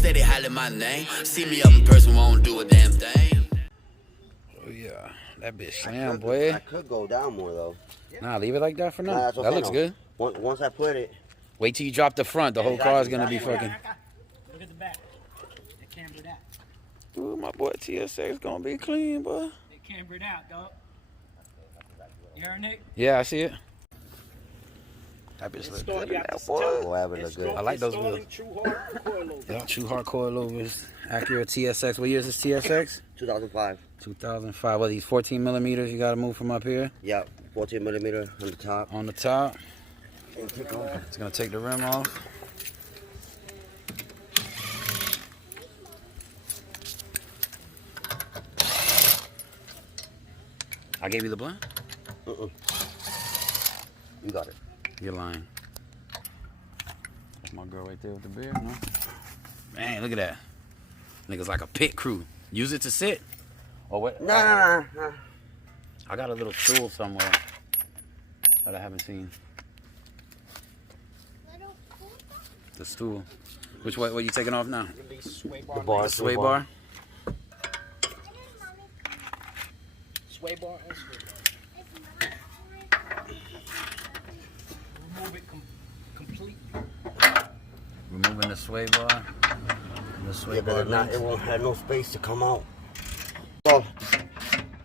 steady hollering my name. See me up in person, won't do a damn thing. Oh yeah, that bitch slam, boy. I could go down more though. Nah, leave it like that for now. Nah, that looks good. Once I put it. Wait till you drop the front. The whole car is gonna be fucking. Look at the back. They cambered out. Ooh, my boy TSX gonna be clean, boy. They cambered out, dog. You heard, Nick? Yeah, I see it. That bitch look good in that, boy. Look good. I like those wheels. Yeah, Truhart coilovers. Acura TSX. What year is this TSX? 2005. 2005. What, these 14 millimeters you gotta move from up here? Yep, 14 millimeter on the top. On the top. It's gonna take the rim off. I gave you the blunt? You got it. You're lying. That's my girl right there with the beard, no? Man, look at that. Niggas like a pit crew. Use it to sit. Or what? Nah. I got a little stool somewhere that I haven't seen. The stool. Which way? What are you taking off now? The bar. The sway bar. Sway bar and sway bar. Remove it completely. Removing the sway bar. The sway bar. It won't have no space to come out. So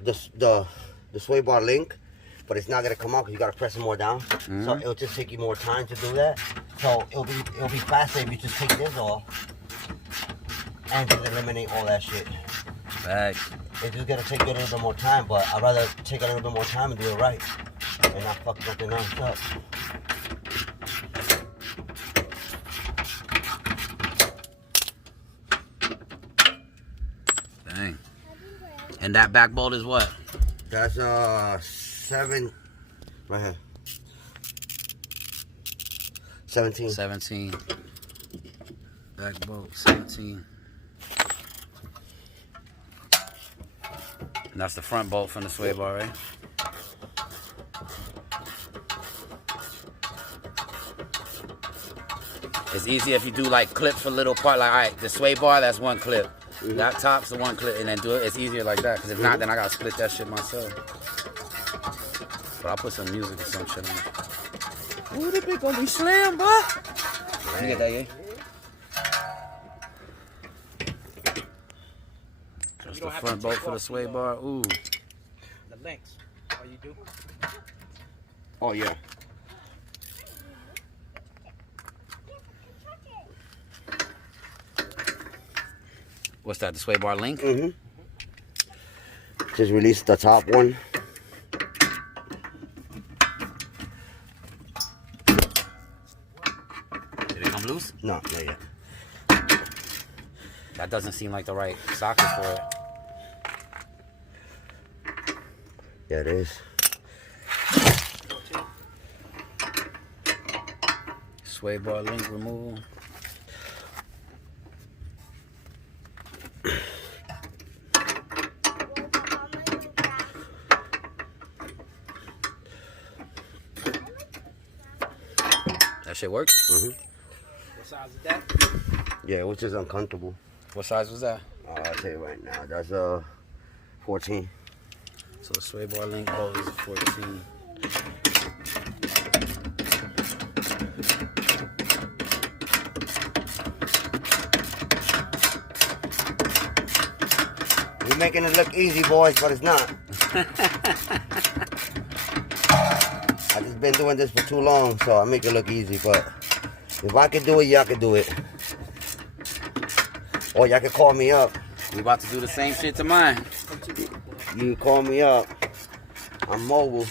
the sway bar link, but it's not gonna come out because you gotta press it more down. So it'll just take you more time to do that. So it'll be faster if you just take this off and just eliminate all that shit. Facts. It's just gonna take you a little bit more time, but I'd rather take a little bit more time and do it right and not fuck nothing else up. Dang. And that back bolt is what? That's 7 right here. 17. 17. Back bolt 17. And that's the front bolt from the sway bar, right? It's easy if you do like clips for little part. Like, all right, the sway bar, that's one clip. That top's the one clip, and then do it. It's easier like that. Because if not, then I gotta split that shit myself. But I'll put some music or some shit on it. Ooh, this bitch gonna be slam, boy. You get that, yeah? That's the front bolt for the sway bar. Ooh. The links. Oh, you do? Oh, yeah. What's that, the sway bar link? Just release the top one. Did it come loose? No, not yet. That doesn't seem like the right socket for it. Yeah, it is. Sway bar link removal. That shit works? What size is that? Yeah, which is uncomfortable. What size was that? I'll tell you right now, that's 14. So the sway bar link bolt is a 14. We're making it look easy, boys, but it's not. I've just been doing this for too long, so I make it look easy, but if I can do it, y'all can do it. Or y'all can call me up. We about to do the same shit to mine. You call me up. I'm mobile.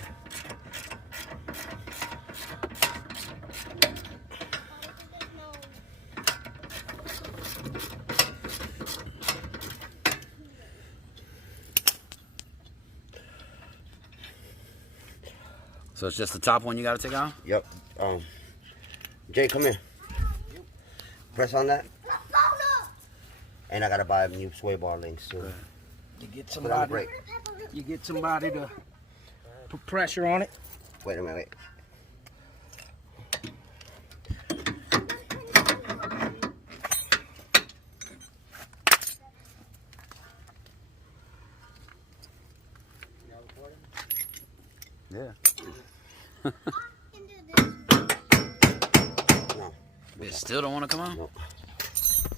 So it's just the top one you gotta take out? Yep. Jay, come here. Press on that. And I gotta buy new sway bar links too. You get Put on the somebody. brake. You get somebody to put pressure on it. Wait a minute. Yeah. No. It still don't want to come out? No.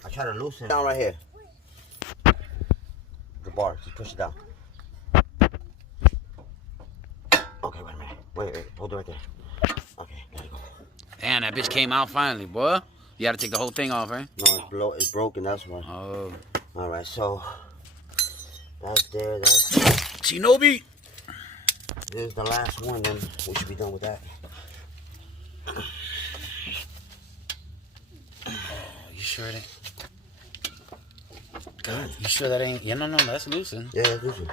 I try to loosen it down right here. The bar, just push it down. Okay, wait a minute. Wait, hold it right there. Okay, there you go. Damn, that bitch came out finally, boy. You got to take the whole thing off, right? No, it's broken, that's why. Oh. Alright, so that's there, that's Shinobi! this is the last one, then we should be done with that. You sure it ain't? God, you sure that ain't? Yeah, no, that's loosened. Yeah, that's loosened.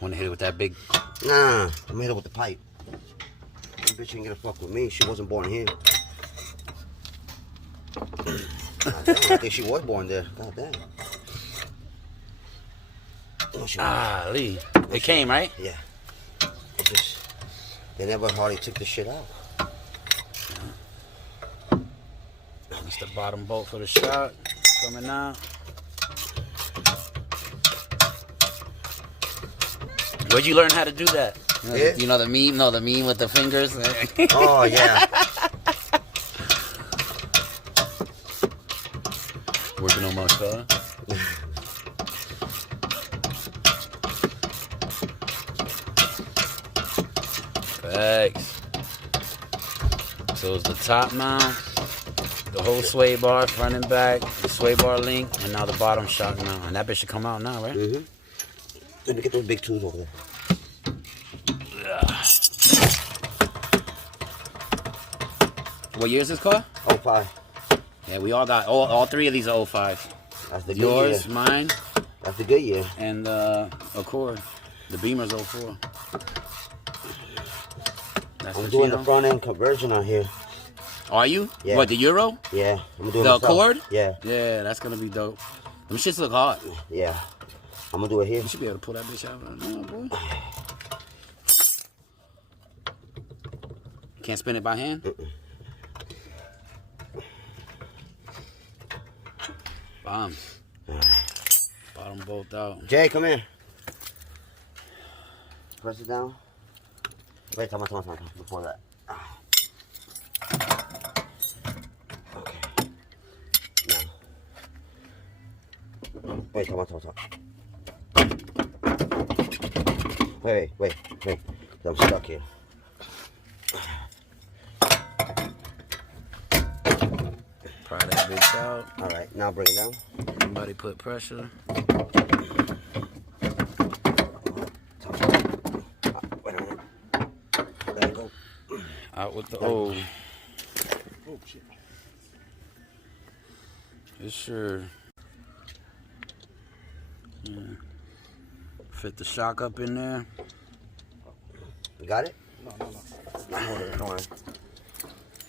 Want to hit it with that big? Nah, I'm gonna hit it with the pipe. That bitch ain't gonna fuck with me. She wasn't born here. God damn, I think she was born there. God damn. Lee. It came, right? Yeah. It just, they never hardly took the shit out. That's the bottom bolt for the shot. Coming out. Where'd you learn how to do that? You know the meme? No, the meme with the fingers? Oh, yeah. Working on my car. Thanks. So it's the top mount, the whole sway bar, front and back, the sway bar link, and now the bottom shock mount. And that bitch should come out now, right? Mm-hmm. Let me get those big tools over there. What year is this car? 05. Yeah, we all got, all three of these are 05. That's the good Yours, year. mine, That's the good year. and Acura. The Beamer's 04. That's I'm what doing you the know? front end conversion on here. Are you? Yeah. What, the Euro? Yeah, I'm doing The it myself. Accord? Yeah, Yeah, that's gonna be dope. Them shits look hard. yeah. I'm gonna do it here. You should be able to pull that bitch out right now, boy. Can't spin it by hand? Bomb. Bottom bolt out. Jay, come here. Press it down. Wait, come on. Before that. Okay. Now. Wait, come on. Wait. I'm stuck here. Pry that bitch out. All right, now bring it down. Somebody put pressure. Wait a minute. There you go. Out with the old. Oh, shit. It's sure. Yeah. Fit the shock up in there. You got it? No. Come on.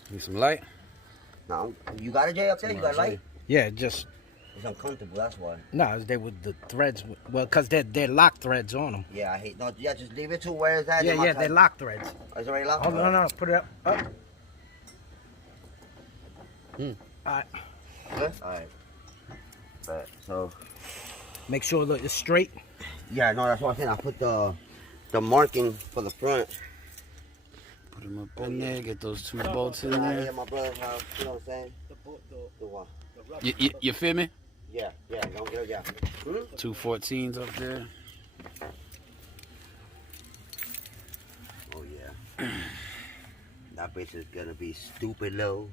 Need some light. No, you got it, Jay, up there? You got light? Yeah, just It's uncomfortable, that's why. no. They with the threads. Well, cause they're lock threads on them. Yeah, I hate. No, yeah, just leave it to where it's at. Yeah, they're lock threads. It's already locked? Oh no, put it up. Up. All right. Good? Alright. Right, so, Make sure that it's straight. yeah, no, that's what I'm saying. I put the marking for the front. Put them up in there. Get those two bolts in Out there. here at my brother's house, you know what I'm saying? The what? You feel me? Yeah, don't get it, yeah. Two 14s up there. Oh, yeah. That bitch is gonna be stupid low.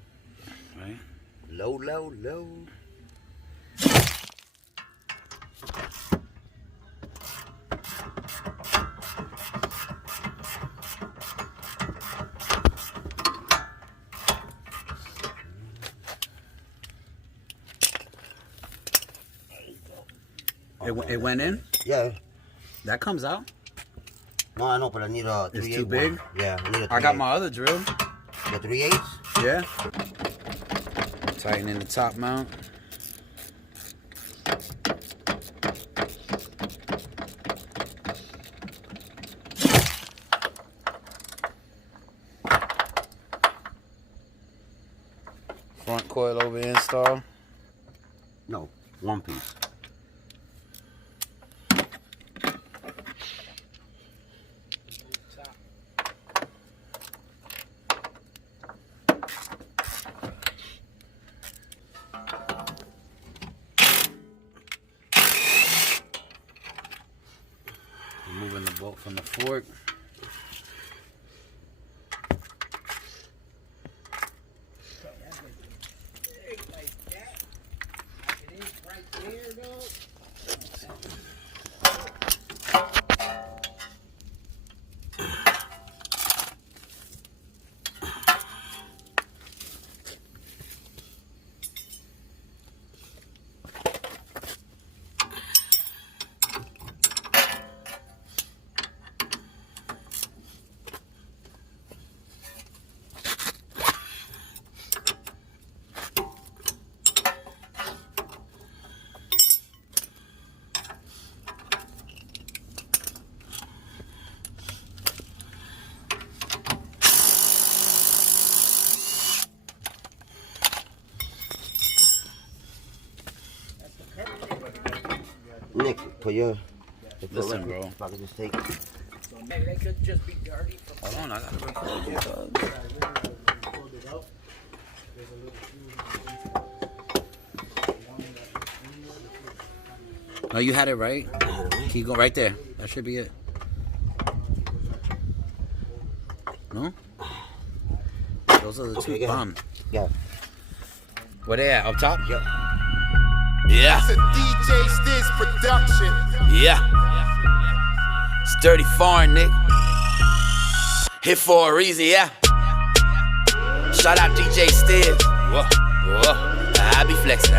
Right? Low. It went in? Yeah. That comes out? No, I know, but I need a 3/8. It's too big? One. Yeah, I need a 3/8. I got my other drill. The 3/8? Yeah. Tighten in the top mount. Front coilover install. No, one piece. Removing the bolt from the fork. Nick, put your... Listen, bro. If I could just take... Maybe they could just be dirty. Hold on, I gotta record you, dog. No, you had it right. Keep going right there. That should be it. No? Those are the two bomb. Yeah. Where they at? Up top? Yep. Yeah. It's a DJ Stizz production. Yeah. It's dirty foreign, nigga. Hit for a reason, yeah. Shout out DJ Stizz. Whoa, whoa. I be flexing,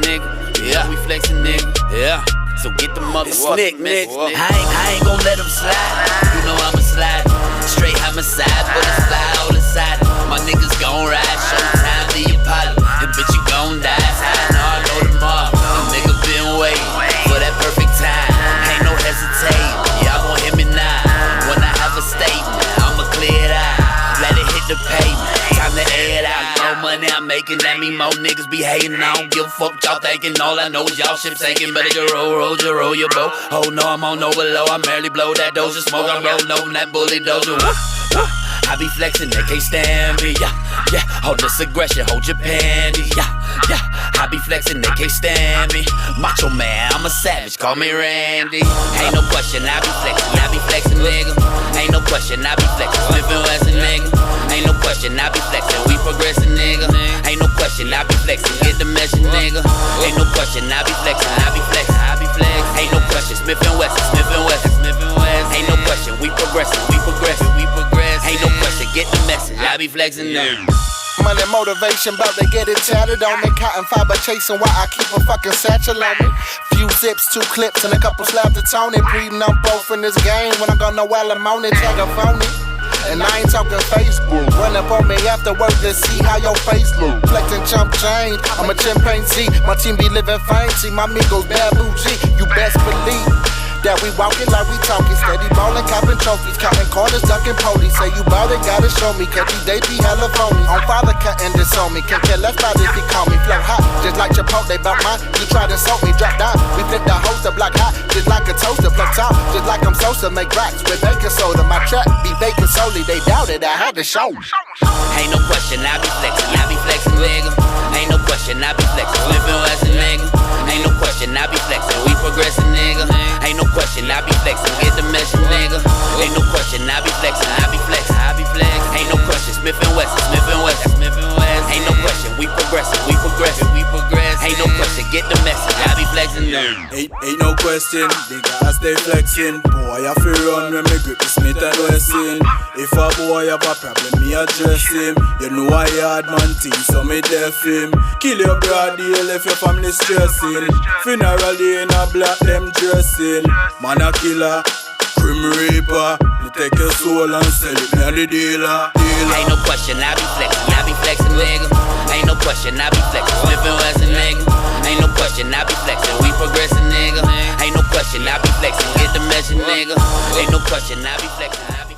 nigga. Yeah, we flexing, nigga. Yeah. So get the mother slick, nigga. I ain't gon' let them slide. You know I'ma slide. Straight homicide, bullets fly all inside. My niggas gon' ride. Showtime to your pilot. And bitch, you gon' die. I know them all. The nigga been waiting for that perfect time. Ain't no hesitating. Y'all gon' hear me now. When I have a statement, I'ma clear it out. Let it hit the pavement. Time to air it out. More money I'm making, that mean more niggas be hating. I don't give a fuck what y'all thinking. All I know is y'all ship sinking. Better you roll your boat. Oh no, I'm on overload. I merely blow that doja smoke. I'm rolling over that bully doja. I be flexing, they can't stand me. Yeah, yeah. All this aggression, hold your panties. Yeah, yeah. I be flexing, they can't stand me. Macho man, I'm a savage, call me Randy. Ain't no question, I be flexing, nigga. Ain't no question, I be flexing, Smith and Wesson, nigga. Ain't no question, I be flexing, we progressing, nigga. Ain't no question, I be flexing, get the message, nigga. Ain't no question, I be flexing. Ain't no question, Smith and Wesson. Ain't no question, we progressing. Ain't no question, get the message, I be flexing, nigga. Money motivation, bout to get it tatted on me. Cotton fiber chasing while I keep a fucking satchel on me. Few zips, 2 clips, and a couple slabs of Tony. Breeding them both in this game. When I'm gonna while I'm on it, tag a phony. And I ain't talking Facebook. Run up on me after work to see how your face look. Flexing chump change, I'm a chimpanzee. My team be living fancy, my amigos bad bougie. You best believe that we walking like we talking. Steady ballin', copping trophies, counting corners, ducking police. Say you bout it, gotta show me. Cause these days be hella phony. On father cutting this on me. Can't care less about if he call me. Flow hot, just like Chipotle, they bout mine. You try to insult me, drop down. We flip the host, the block hot, just like a toaster. Plug top, just like I'm Sosa. Make racks with baking soda. My trap be baking solely. They doubted, I had to show. Ain't no question, I be flexing, nigga. Ain't no question, I be flexing, Smith and Wesson, nigga. Ain't no question, I be flexing, we progressing, nigga. Ain't no question, I be flexing, get the message, nigga. Ain't no question, I be flexing. Ain't no question, Smith and Wesson. Ain't no question, we progressing. Ain't no question, get the message, I be flexing, nigga. Ain't no question, nigga, I stay flexing. Boy, I feel run when me grip the Smith and Wesson. If a boy have a problem, me address him. You know I hard man thing, so me deaf him. Kill your broad deal if your family stressing. Funeral day in a black them dressing. Man a killer, grim reaper. You take your soul and sell it, me a the dealer. Ain't no question, I be flexing, nigga. Ain't no question, I be flexing, Smith and Wesson, nigga. Ain't no question, I be flexing, we progressing, nigga. Ain't no question, I be flexing, get the message, nigga. Ain't no question, I be flexing.